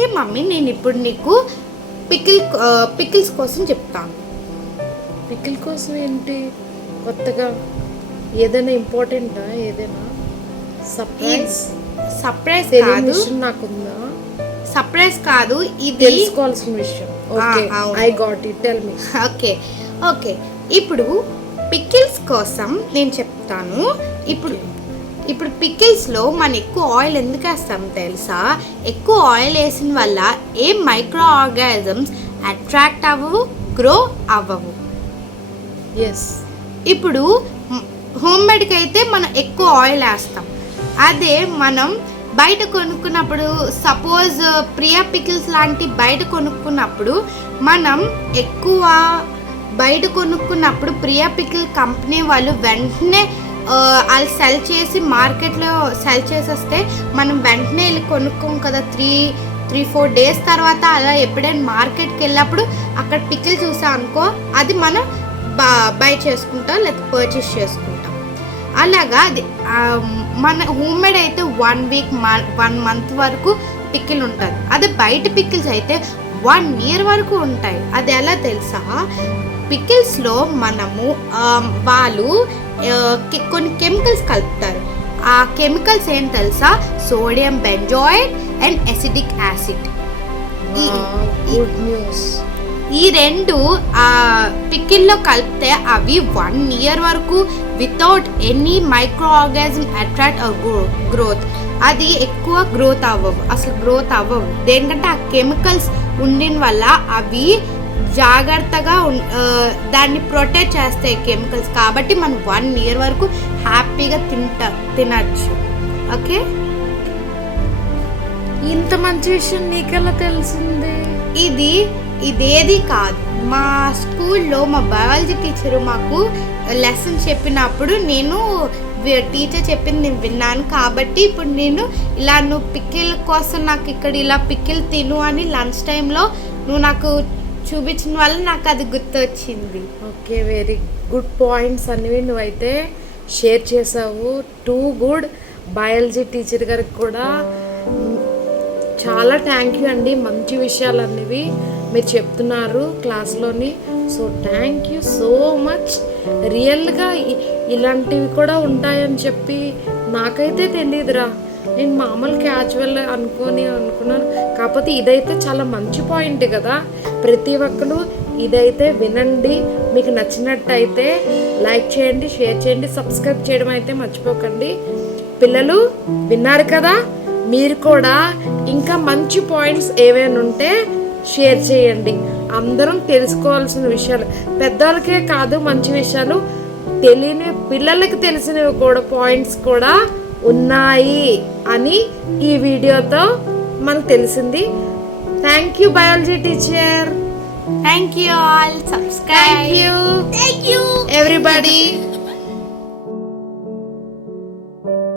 Okay mummy, నేను ఇప్పుడు నీకు పికిల్స్ కోసం చెప్తాను. పికిల్ కోసం ఏంటి కొత్తగా? ఏదైనా ఇంపార్టెంటా? ఏదైనా సర్ప్రైజ్ కాదు, నాకుందా? సర్ప్రైజ్ కాదు, ఇది తెలుసుకోవాల్సిన విషయం. Okay, I got it, tell me. Okay ఇప్పుడు పికిల్స్ కోసం నేను చెప్తాను. ఇప్పుడు పికిల్స్లో మనం ఎక్కువ ఆయిల్ ఎందుకు వేస్తాం తెలుసా? ఎక్కువ ఆయిల్ వేసిన వల్ల ఏ మైక్రో ఆర్గానిజమ్స్ అట్రాక్ట్ అవ్వవు, గ్రో అవ్వవు. ఎస్. ఇప్పుడు హోమ్ మేడ్కి అయితే మనం ఎక్కువ ఆయిల్ వేస్తాం. అదే మనం బయట కొనుక్కున్నప్పుడు, సపోజ్ ప్రియా పికిల్స్ లాంటి బయట కొనుక్కున్నప్పుడు, మనం ఎక్కువ బయట కొనుక్కున్నప్పుడు ప్రియా పికిల్ కంపెనీ వాళ్ళు వెంటనే వాళ్ళు సెల్ చేసి మార్కెట్లో సెల్ చేసేస్తే మనం వెంటనే వెళ్ళి కొనుక్కోం కదా. 3-4 డేస్ తర్వాత అలా ఎప్పుడైనా మార్కెట్కి వెళ్ళినప్పుడు అక్కడ పికిల్ చూసాం అనుకో, అది మనం బై చేసుకుంటాం లేదా పర్చేస్ చేసుకుంటాం. అలాగా అది మన హోమ్ మేడ్ అయితే 1 వీక్ 1 మంత్ వరకు పికిల్ ఉంటుంది. అదే బయట పికిల్స్ అయితే 1 ఇయర్ వరకు ఉంటాయి. అది ఎలా తెలుసా? పికిల్స్లో మనము వాళ్ళు కొన్ని కెమికల్స్ కలుపుతారు. ఆ కెమికల్స్ ఏం తెలుసా? Sodium benzoate and acidic acid. ఈ రెండు పికిల్లో కలిపితే అవి 1 ఇయర్ వరకు without any micro organism attract growth. అది ఎక్కువ గ్రోత్ అవ్వవు. దేనికంటే ఆ కెమికల్స్ ఉండిన వల్ల అవి జాగ్రత్తగా దాన్ని ప్రొటెక్ట్ చేస్తాయి కెమికల్స్. కాబట్టి మనం 1 ఇయర్ వరకు హ్యాపీగా తినచ్చు. ఓకే, ఇంత మంచి విషయం నీకెలా తెలిసింది? ఇదేది కాదు, మా స్కూల్లో మా బయాలజీ టీచరు మాకు లెసన్ చెప్పినప్పుడు టీచర్ చెప్పింది నేను విన్నాను. కాబట్టి ఇప్పుడు నేను ఇలా, నువ్వు పికిల్ కోసం నాకు ఇక్కడ ఇలా పికిల్ తిను అని లంచ్ టైంలో నువ్వు నాకు చూపించిన వల్ల నాకు అది గుర్తొచ్చింది. ఓకే, వెరీ గుడ్ పాయింట్స్ అన్నివి నువ్వైతే షేర్ చేసావు. Too good. బయాలజీ టీచర్ గారికి కూడా చాలా థ్యాంక్ యూ అండి. మంచి విషయాలు అన్నివి మీరు చెప్తున్నారు క్లాస్లోని. So thank you so much. రియల్గా ఇలాంటివి కూడా ఉంటాయని చెప్పి నాకైతే తెలియదురా. నేను మామూలు క్యాజువల్ అనుకున్నాను. కాకపోతే ఇదైతే చాలా మంచి పాయింట్ కదా. ప్రతి ఒక్కరు ఇదైతే వినండి. మీకు నచ్చినట్టయితే లైక్ చేయండి, షేర్ చేయండి, సబ్స్క్రైబ్ చేయడం అయితే మర్చిపోకండి. పిల్లలు విన్నారు కదా, మీరు కూడా ఇంకా మంచి పాయింట్స్ ఏవైనా ఉంటే షేర్ చేయండి. అందరం తెలుసుకోవాల్సిన విషయాలు, పెద్దవాళ్ళకే కాదు మంచి విషయాలు, తెలియని పిల్లలకి తెలిసినవి కూడా పాయింట్స్ కూడా ఉన్నాయి అని ఈ వీడియోతో మనకు తెలిసింది. Thank you biology teacher. Thank you all. Subscribe. Thank you everybody.